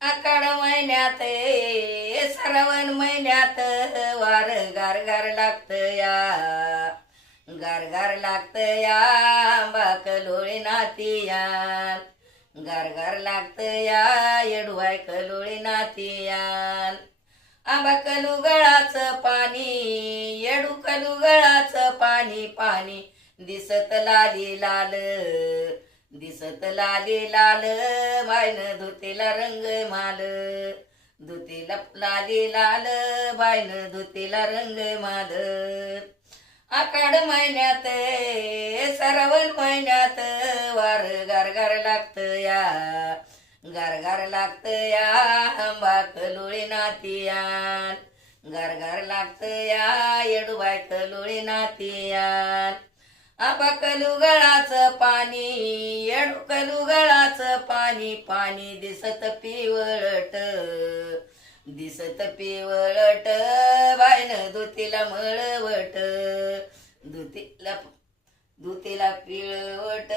आकाड महिन्यात ए, श्रावण महिन्यात वार गार गार लागत या. गार गार लागत या आंबा कलोळी नातियान गार गार लागत या येडवाय कलोळी नातियान आंबा कलुगळाचं पाणी येडू कलुगळाचं पाणी पाणी दिसत लाली लाल. दिसत लाली लाल बायन धुतीला रंग माल. धुतीला लाली लाल बायन धुतीला रंग माल. आकाड महिन्यात श्रावण महिन्यात वार गारगार लागत या. गारगार लागत या आंबा कलोळी नातियान गारगार लागत या येडूबाय कलोळी नातियान अपकलुगळाच पाणी येडकलुगळाच पाणी पाणी दिसत पिवळट दिसत पिवळट बायन दुतीला मळवट दुतीला दुतीला पिळवट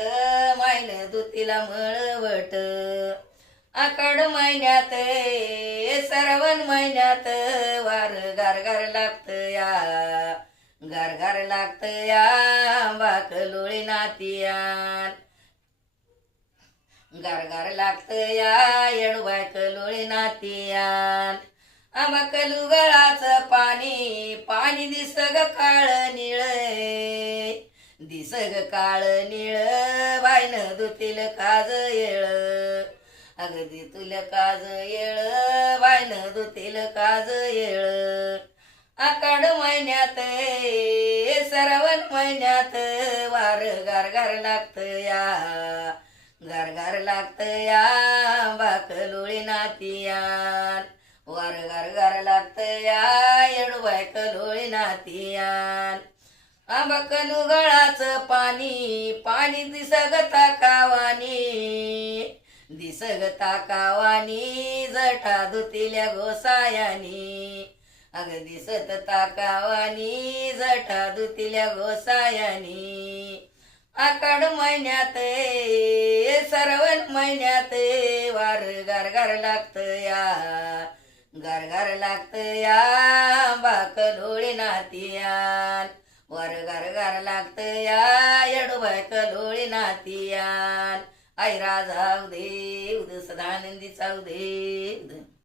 मायन दुतीला मळवट. आकाड महिन्यात श्रावण महिन्यात वार गार गार लागत या. घर गार लागत या आंबा नातियान गार गार लागत या येडवाय कलोळी नातियान आंबा कलुगळाचं पाणी पाणी दिसग काळ निळ दिसग काळ निळ बायन दुतील काज येळ. अगदी तुल काज येळ बायन दुतील काज येळ. आकाड महिन्यात श्रावण महिन्यात वार गार गार लागत या. गार गार लागत या बाकलोळी नातियान वार घर घर लागत या येडूबाय कलोळी नातियान आंबा कलुगळाचं पाणी पाणी दिसगता कावानी. दिसगता कावानी जठा धुतिल्या गोसायानी. अगदी दिसत कावानी जठा धुतिल्या गोसायानी. आकाड महिन्यात ए, महिन्यात वार गार गार लागत या. गार गार लागत या बाकलोळी नातियान वर गार गार लागत या येडूबाय कलोळी नातियान आई राजा उदे उद सदानंदी चावदे उद